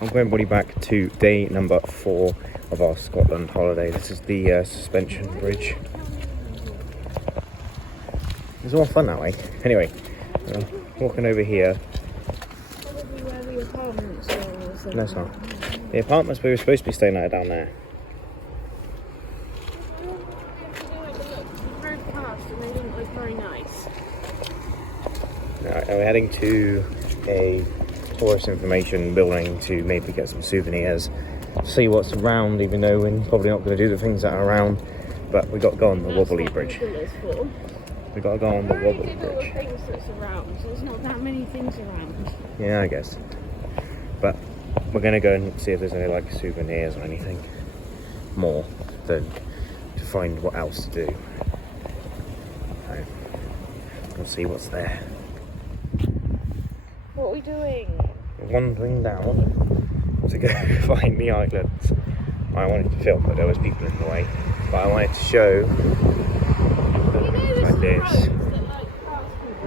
Welcome everybody back to day number 4 of our Scotland holiday. This is the suspension bridge. It's all fun that way. Anyway, walking over here. Probably where the apartments are or something. No, it's not. The apartments we were supposed to be staying at are down there. We drove past and they didn't look very nice. Alright, we're heading to a tourist information building to maybe get some souvenirs, see what's around, even though we're probably not going to do the things that are around, but we got to go on the wobbly bridge. We got to go on the wobbly bridge. Things that's around. There's not that many things around. Yeah, I guess. But we're going to go and see if there's any like souvenirs or anything more than to find what else to do. So, we'll see what's there. What are we doing? Wandering down to go find the islands. I wanted to film, but there was people in the way. But I wanted to show like this.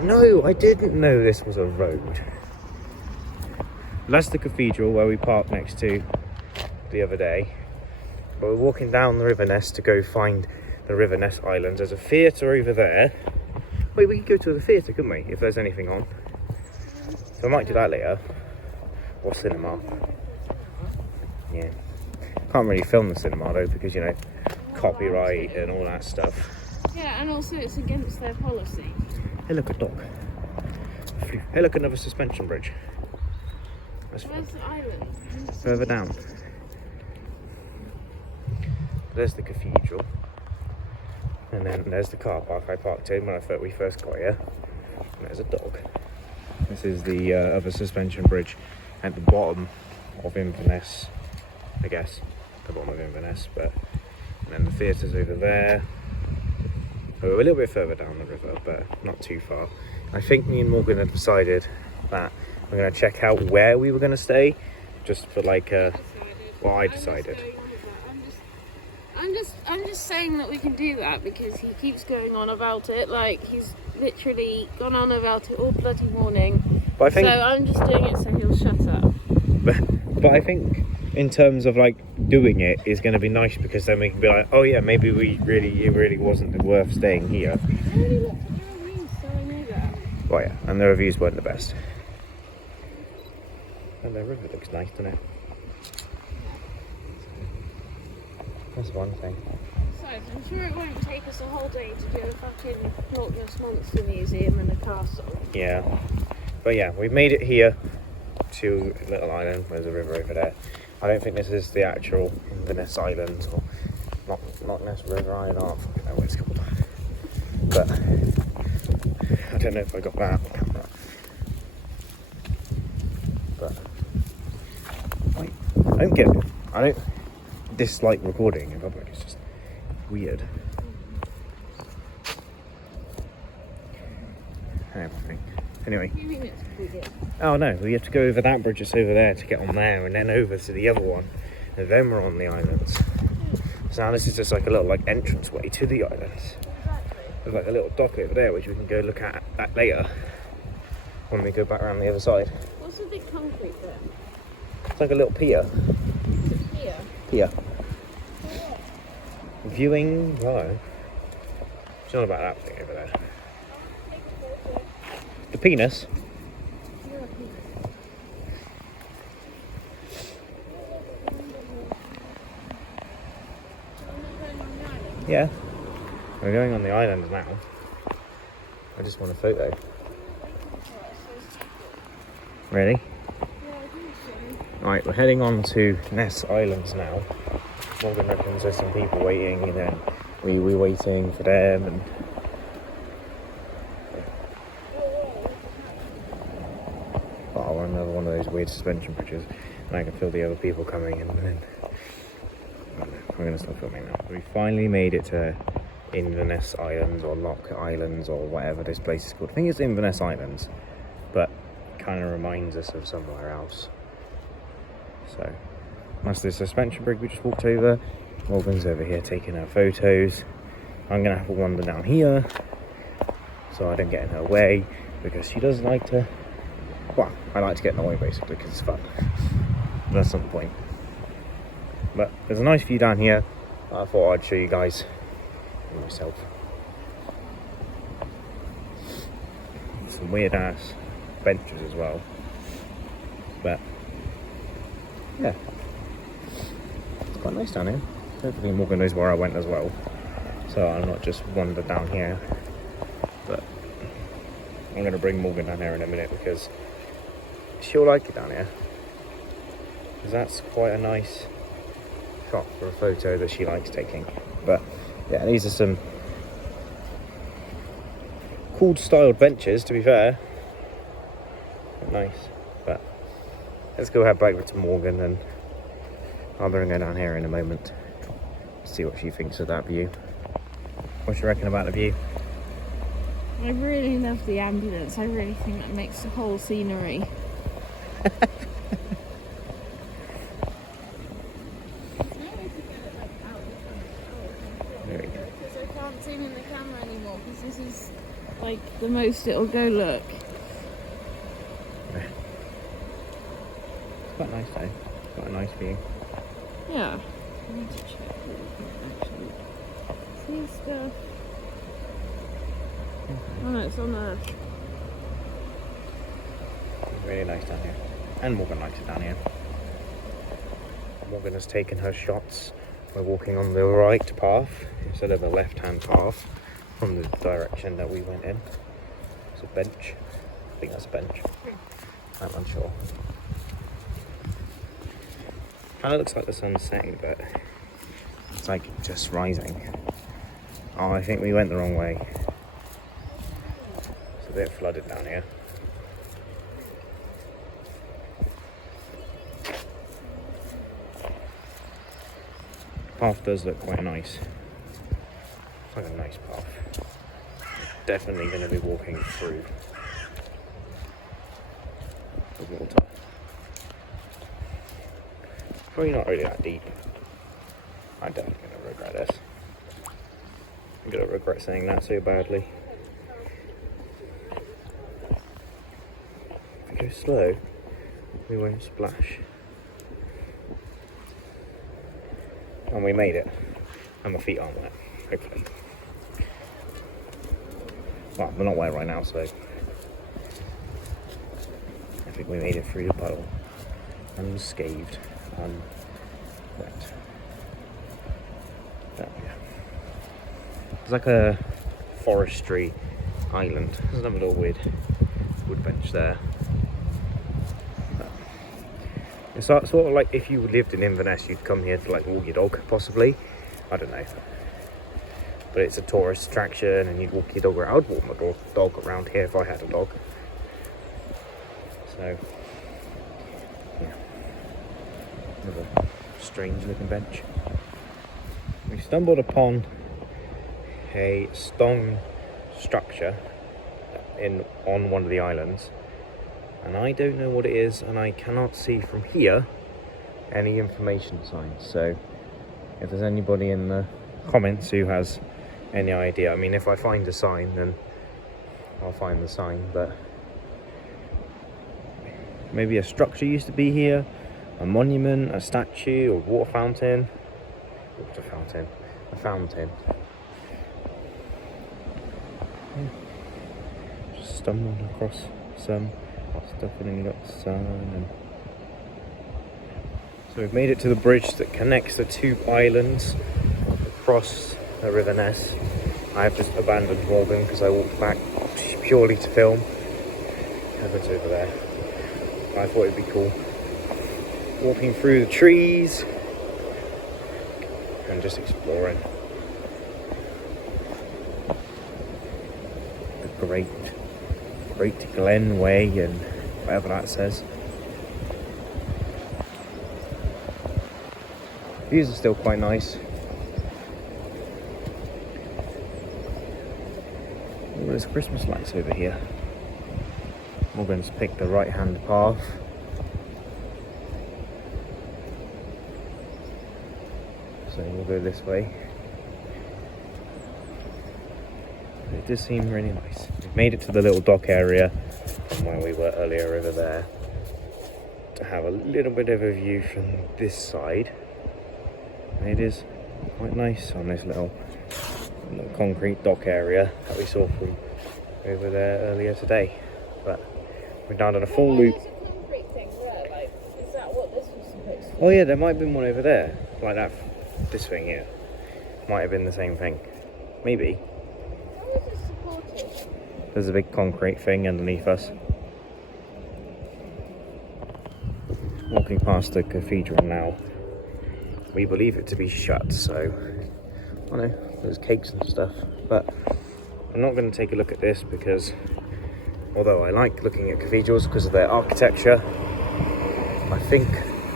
No, I didn't know this was a road. That's the cathedral where we parked next to the other day. But we're walking down the River Ness to go find the River Ness Islands. There's a theatre over there. Wait, we could go to the theatre, couldn't we? If there's anything on. So I might do that later. Or cinema. Yeah. Can't really film the cinema though because, you know, copyright and all that stuff. Yeah, and also it's against their policy. Hey, look, a dog. Hey, look, another suspension bridge. That's Where's the island? further down. There's the cathedral. And then there's the car park I parked in when we first got here. And there's a dog. This is the other suspension bridge at the bottom of Inverness, I guess. The bottom of Inverness, but and then the theatre's over there. So we're a little bit further down the river, but not too far. I think me and Morgan had decided that we're going to check out where we were going to stay, just for like well, I decided. I'm just saying that we can do that because he keeps going on about it. Like he's literally gone on about it all bloody morning. But I think, so I'm just doing it so he'll shut up. But I think in terms of like doing it is going to be nice because then we can be like, oh yeah, maybe it really wasn't worth staying here. I only looked at the reviews, so I knew that. Well, yeah, and the reviews weren't the best. And the river looks nice, doesn't it? That's one thing. Besides, I'm sure it won't take us a whole day to do a fucking Loch Ness Monster Museum and a castle. Yeah. But yeah, we've made it here to Little Island. There's a river over there. I don't think this is the actual Inverness Islands or Loch Ness River. I don't know what it's called. But I don't know if I got that on camera. But I don't dislike recording in public. It's just weird. Anyway. You mean it's weird? Oh no, we have to go over that bridge that's over there to get on there, and then over to the other one, and then we're on the islands. So now this is just like a little like entrance way to the islands. There's like a little dock over there which we can go look at that later when we go back around the other side. What's the big concrete there? It's like a little pier. Here. Pier. Viewing. Hello. It's not about that thing over there. The penis. Yeah. We're going on the island now. I just want a photo. Really? Right, we're heading on to Ness Islands now. Morgan reckons there's some people waiting, and then we're waiting for them. And oh, another one of those weird suspension bridges, and I can feel the other people coming in. And then I'm gonna stop filming now. We finally made it to Inverness Islands or Loch Islands or whatever this place is called. I think it's Inverness Islands, but it kind of reminds us of somewhere else. So that's the suspension bridge we just walked over. Morgan's over here taking her photos. I'm gonna have a wander down here so I don't get in her way because she does like to, well, I like to get in the way basically because it's fun. That's not the point. But there's a nice view down here. I thought I'd show you guys and myself. Some weird ass benches as well. But yeah, it's quite nice down here. Hopefully Morgan knows where I went as well, so I'm not just wandered down here. But I'm going to bring Morgan down here in a minute because she'll like it down here. Because that's quite a nice shot for a photo that she likes taking. But yeah, these are some cool styled benches, to be fair. Nice. But let's go head back to Morgan and I'll bring her down here in a moment. See what she thinks of that view. What do you reckon about the view? I really love the ambulance. I really think that makes the whole scenery. Because I can't zoom in the camera anymore because this is like the most it'll go look. It's quite nice though. Quite a nice view. Yeah. I need to check actually see stuff. Oh no, it's on there. It's really nice down here. And Morgan likes it down here. Morgan has taken her shots. We're walking on the right path instead of the left-hand path from the direction that we went in. It's a bench. I think that's a bench. I'm unsure. Kind of looks like the sun's setting, but it's like just rising. Oh, I think we went the wrong way. It's a bit flooded down here. Path does look quite nice. It's like a nice path. Definitely going to be walking through the water. Probably not really that deep. I'm definitely going to regret this. I'm going to regret saying that so badly. If we go slow, we won't splash. And we made it. And my feet aren't wet, hopefully. Well, they're not wet right now, so I think we made it through the puddle. Unscathed. Wet. But, yeah. It's like a forestry island. There's another little weird wood bench there. It's sort of like if you lived in Inverness, you'd come here to like walk your dog, possibly. I don't know. But it's a tourist attraction and you'd walk your dog around. I'd walk my dog around here if I had a dog. So, yeah. Another strange looking bench. We stumbled upon a stone structure on one of the islands. And I don't know what it is, and I cannot see from here any information signs. So if there's anybody in the comments who has any idea, I mean, if I find a sign, then I'll find the sign. But maybe a structure used to be here, a monument, a statue, a water fountain. A fountain. Yeah. Just stumbled across some stuff, and then you got the sun. And so we've made it to the bridge that connects the two islands across the River Ness. I have just abandoned Morgan because I walked back purely to film. Heaven's over there. I thought it'd be cool walking through the trees and just exploring the Great Glen Way and whatever that says. Views are still quite nice. Oh, there's Christmas lights over here. We're going to pick the right hand path. So we'll go this way. It does seem really nice. We've made it to the little dock area from where we were earlier over there. to have a little bit of a view from this side. And it is quite nice on this little concrete dock area that we saw from over there earlier today. But we've now done a full loop. There's a concrete thing there, like, is that what this was supposed to be? Oh yeah, there might have been one over there, like that. This thing here might have been the same thing, maybe. How is it supported? There's a big concrete thing underneath us. Walking past the cathedral now. We believe it to be shut, so I know there's cakes and stuff, but I'm not going to take a look at this because although I like looking at cathedrals because of their architecture, I think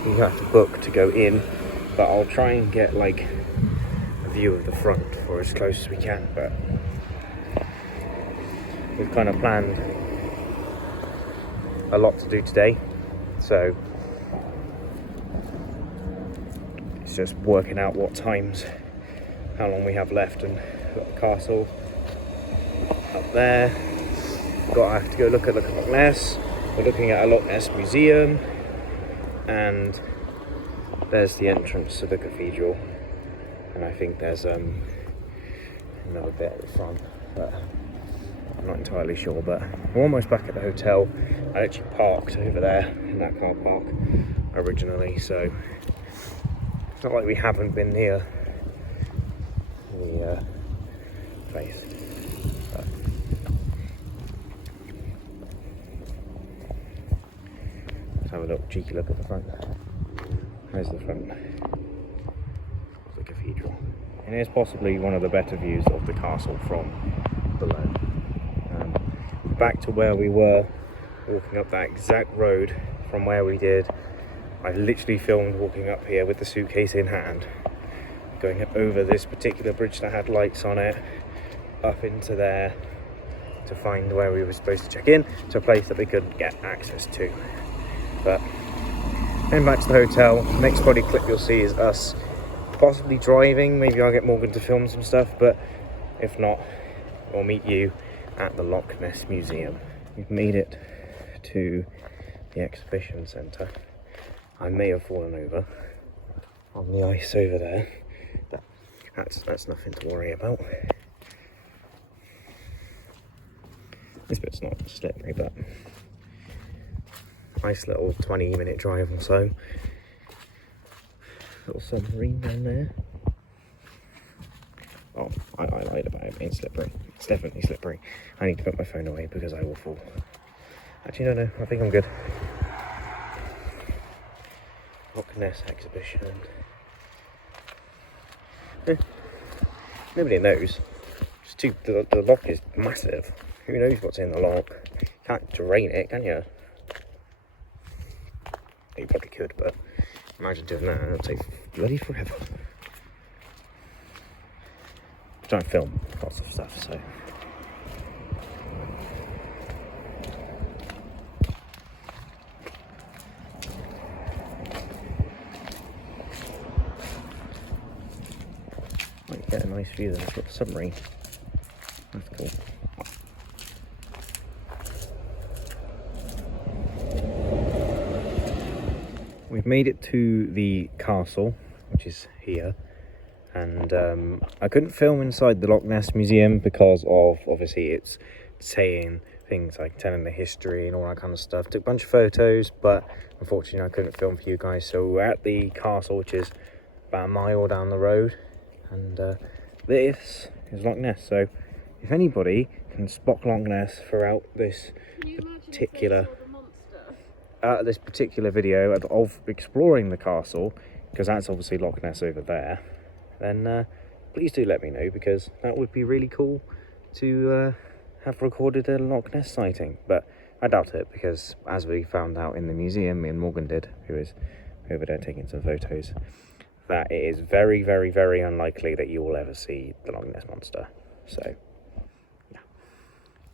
you have to book to go in, but I'll try and get like a view of the front for as close as we can. But we've kind of planned a lot to do today, so it's just working out what times, how long we have left. And got the castle up there. I have to go look at Loch Ness. We're looking at a Loch Ness museum, and there's the entrance to the cathedral. And I think there's another bit at the front, but I'm not entirely sure. But we're almost back at the hotel. I actually parked over there in that car park originally, so it's not like we haven't been near the place. But let's have a little cheeky look at the front. There's the front of the cathedral. And here's possibly one of the better views of the castle from below. Back to where we were, walking up that exact road from where we did. I literally filmed walking up here with the suitcase in hand, going over this particular bridge that had lights on it, up into there to find where we were supposed to check in, to a place that we could get access to. But heading back to the hotel. Next body clip you'll see is us possibly driving. Maybe I'll get Morgan to film some stuff, but if not, we'll meet you at the Loch Ness Museum. We've made it to the exhibition centre. I may have fallen over on the ice over there, but that's nothing to worry about. This bit's not slippery, but nice little 20-minute drive or so. Little submarine down there. Oh, I lied about it. It's slippery. It's definitely slippery. I need to put my phone away because I will fall. Actually, no, I think I'm good. Loch Ness exhibition. Nobody knows. The loch is massive. Who knows what's in the loch? You can't drain it, can you? You probably could, but imagine doing that, it'll take bloody forever. I'm trying to film lots of stuff, so. Might get a nice view there. It's got the submarine. That's cool. We've made it to the castle, which is here, and I couldn't film inside the Loch Ness Museum because of, obviously, it's saying things like telling the history and all that kind of stuff. Took a bunch of photos, but unfortunately I couldn't film for you guys. So we're at the castle, which is about a mile down the road, and this is Loch Ness. So if anybody can spot Loch Ness throughout this particular video of exploring the castle, because that's obviously Loch Ness over there, then please do let me know, because that would be really cool to have recorded a Loch Ness sighting. But I doubt it, because as we found out in the museum, me and Morgan did, who is over there taking some photos, that it is very, very, very unlikely that you will ever see the Loch Ness monster. So yeah.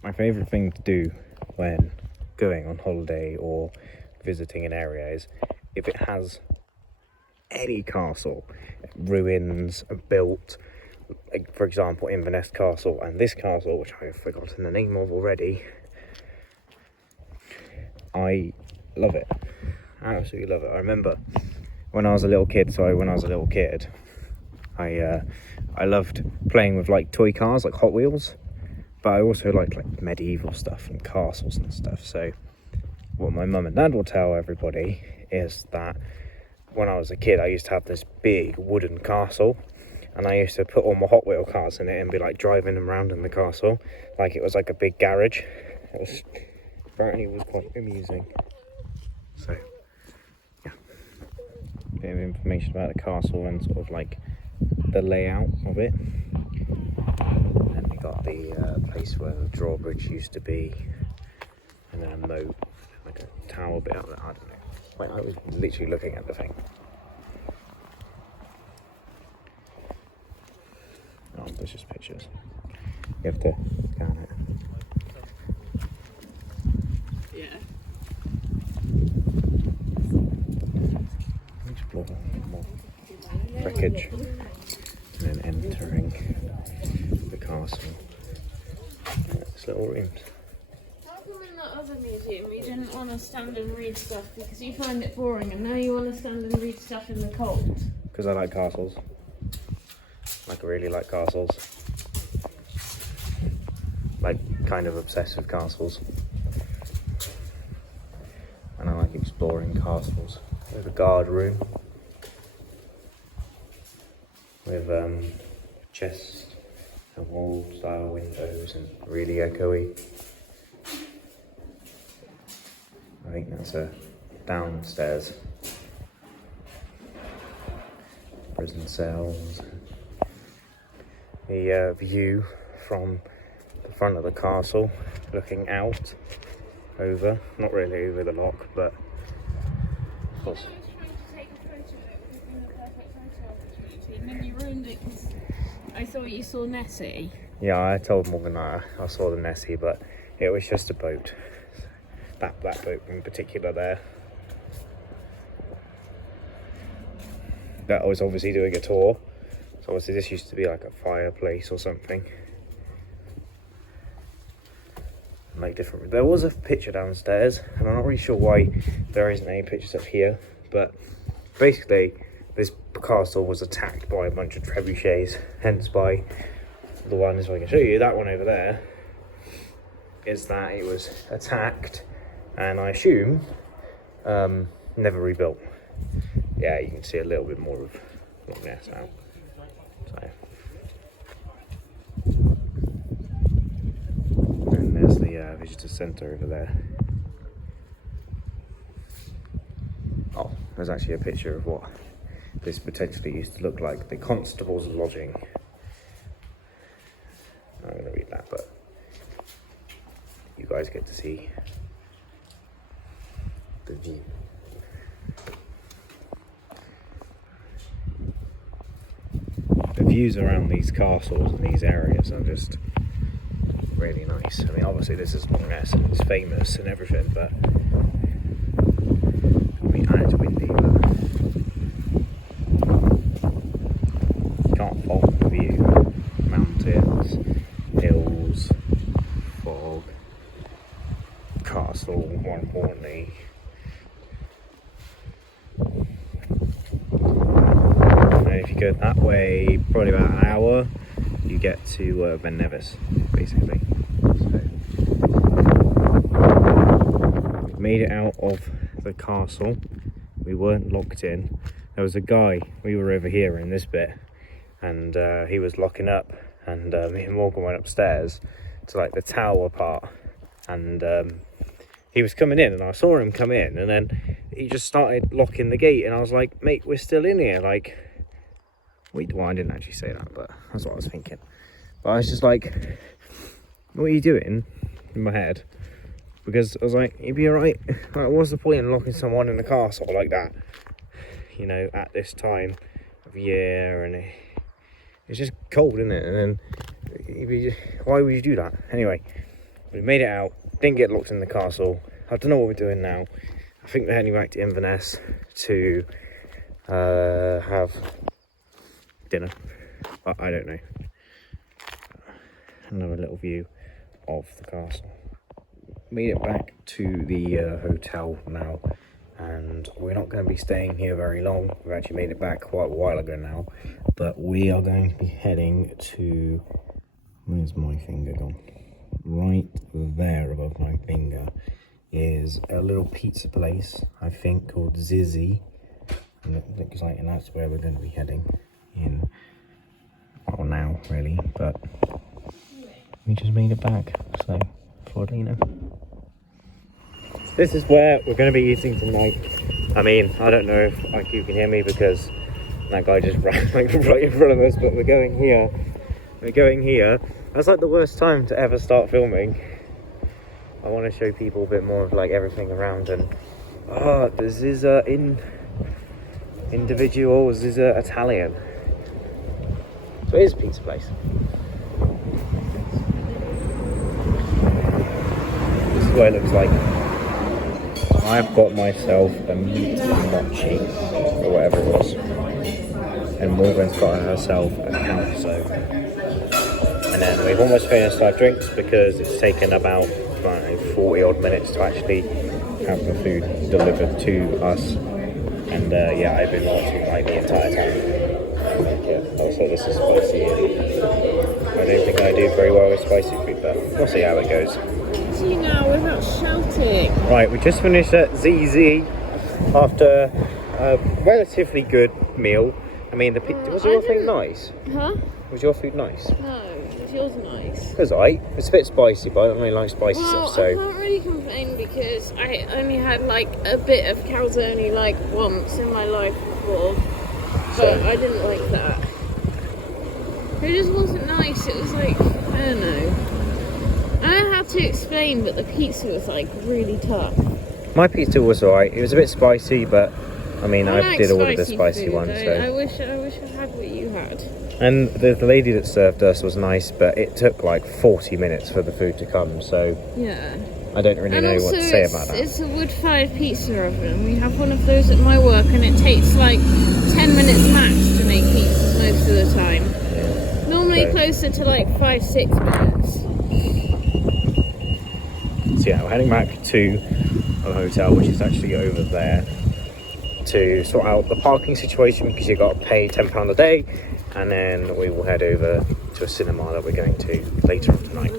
My favourite thing to do when going on holiday or visiting an area is if it has any castle, ruins built, like for example Inverness Castle and this castle, which I've forgotten the name of already. I love it. I absolutely love it. I remember when I was a little kid, I loved playing with like toy cars, like Hot Wheels, but I also liked like medieval stuff and castles and stuff. So what my mum and dad will tell everybody is that when I was a kid, I used to have this big wooden castle, and I used to put all my Hot Wheel cars in it and be like driving them around in the castle like it was like a big garage. Apparently it was quite amusing. So yeah, bit of information about the castle and sort of like the layout of it. And we got the place where the drawbridge used to be, and then a moat, like a tower bit up there. I don't know. Wait, I was literally looking at the thing. Oh, there's just pictures. You have to scan it. Yeah. Explore more wreckage. And then entering the castle. It's little rooms. How come in that other museum you didn't want to stand and read stuff because you find it boring, and now you want to stand and read stuff in the cold? Because I like castles. Like, I really like castles. Like, kind of obsessed with castles. And I like exploring castles. There's a guard room with chests and wall style windows and really echoey. I think that's a downstairs. Prison cells. The view from the front of the castle, looking out over, not really over the loch, but of course. I was trying to take a photo of it, would have been the perfect photo opportunity, and then you ruined it because I thought you saw Nessie. Yeah, I told Morgan I saw the Nessie, but it was just a boat. That boat in particular there. That was obviously doing a tour. So obviously this used to be like a fireplace or something. Like different. There was a picture downstairs, and I'm not really sure why there isn't any pictures up here. But basically, this castle was attacked by a bunch of trebuchets. Hence, by the one, as I can show you, that one over there, is that it was attacked, and I assume never rebuilt. Yeah, you can see a little bit more of Loch Ness now. So. And there's the visitor centre over there. Oh, there's actually a picture of what this potentially used to look like. The constable's lodging. I'm going to read that, but you guys get to see the view. The views around these castles and these areas are just really nice. I mean, obviously this is Loch Ness and it's famous and everything, but I mean, and it's windy, but you can't fault the view. Mountains, hills, fog, castle, more importantly. If you go that way, probably about an hour, you get to Ben Nevis, basically. So, we made it out of the castle. We weren't locked in. There was a guy, we were over here in this bit, and he was locking up, and me and Morgan went upstairs to like the tower part, and he was coming in, and I saw him come in, and then he just started locking the gate, and I was like, mate, we're still in here, like, well, I didn't actually say that, but that's what I was thinking. But I was just like, what are you doing? In my head. Because I was like, you'd be alright. Like, what's the point in locking someone in a castle like that? You know, at this time of year, and it's just cold, isn't it? And then, why would you do that? Anyway, we made it out, didn't get locked in the castle. I don't know what we're doing now. I think we're heading back to Inverness to have dinner, but I don't know. Another little view of the castle. Made it back to the hotel now. and we're not going to be staying here very long. We've actually made it back quite a while ago now, but we are going to be heading to, where's my finger gone? Right there above my finger is a little pizza place, I think, called Zizzy, and it looks like, and that's where we're going to be heading in, well, now really, but we just made it back, so Florina. This is where we're going to be eating tonight. I mean, I don't know if like you can hear me because that guy just ran like right in front of us, but we're going here. We're going here. That's like the worst time to ever start filming. I want to show people a bit more of like everything around, and this is individual. This is Italian. So it is a pizza place. This is what it looks like. I've got myself a meat mochi, or whatever it was, and Morgan's got herself a calzo. And then we've almost finished our drinks because it's taken about 40 odd minutes to actually have the food delivered to us. And yeah, I've been watching like the entire time. Yeah, also this is spicy. I don't think I do very well with spicy food, but we'll see how it goes. You now without shouting. Right, we just finished at ZZ after a relatively good meal. I mean, was your food nice? Huh? Was your food nice? No, was yours nice? It was alright. It's a bit spicy, but I don't really like spicy stuff, so... I can't really complain because I only had like a bit of calzone like once in my life before, but I didn't like that. It just wasn't nice. It was like, I don't know. I don't know how to explain, but the pizza was like really tough. My pizza was alright. It was a bit spicy, but I mean, I did order the spicy one. So I wish I had what you had. And the lady that served us was nice, but it took like 40 minutes for the food to come. So yeah, I don't really know what to say about that. It's a wood-fired pizza oven. We have one of those at my work, and it takes like 10 minutes max to make pizzas most of the time. Yeah. Normally closer to like 5-6 minutes. So yeah, we're heading back to the hotel, which is actually over there, to sort out the parking situation because you've got to pay £10 a day, and then we will head over to a cinema that we're going to later on tonight.